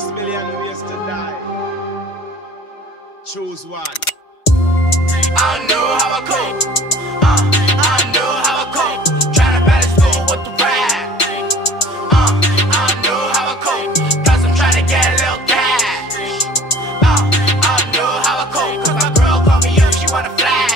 6,000,000 ways to die. Choose one. I know how I cope. I know how I cope. Tryna balance school with the rap. I know how I cope. Cause I'm tryna get a little cash. I know how I cope. Cause my girl call me up, she wanna flash.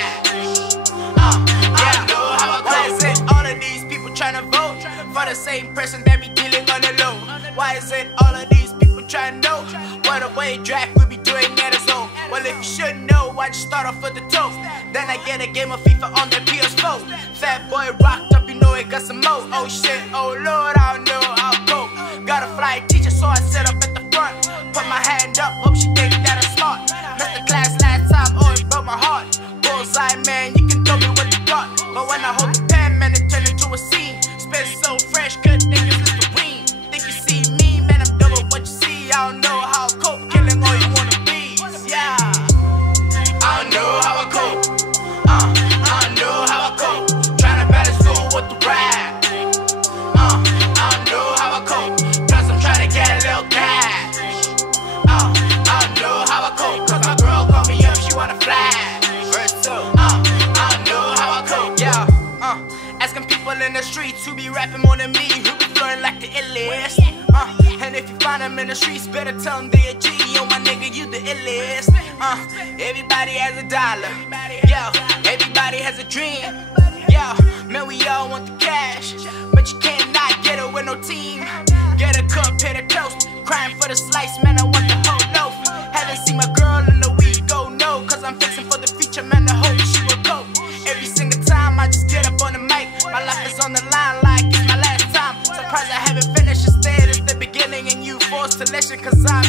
I know how I cope. Why is it all of these people tryna vote for the same person that be dealing on the low? Why is it all of these people tryna know what a way draft we be doing at his own? Well, if you should know, I just start off with the toast. Then I get a game of FIFA on the PS4. Fat boy rocked up, you know it got some mo. Oh shit, oh lord, I don't know how to cope. Got a fly teacher, so I sit up at the front. Put my hand up, hope she think that I'm smart. Missed the class last time, oh it broke my heart. Bullseye, man, you can throw me what you got. But when I hold the pen, man, it turned into a scene. Spit so fresh, good thing it's Listerine. Think you see me, man, I'm double what you see. I don't know how to cope, killing all you wanna be. Yeah, I know how I cope. I know how I cope. Tryna balance school with the rap. I know how I cope. Cause I'm tryna get a little cash. I know how I cope. Cause my girl call me up, she wanna flash. Verse 2. I know how I cope. Yeah. Asking people in the streets who be rapping more than me, who be flowing like the illest. And if you find them in the streets, better tell them they a G. Yo, my nigga, you the illest. Everybody has a dollar. Yo, everybody has a dream. Yo, man, we all want the cash, but you cannot get it with no team. Get a cup, hit a toast. Crying for the slice, man, I want the whole loaf. Haven't seen my girl in a week, go no. Cause I'm fixing for the future, man, I hope she will cope. Every single time I just get up on the mic, my life is on the line like it's my last time. Surprised I haven't finished, instead it's the beginning and you forced to listen. Cause I'm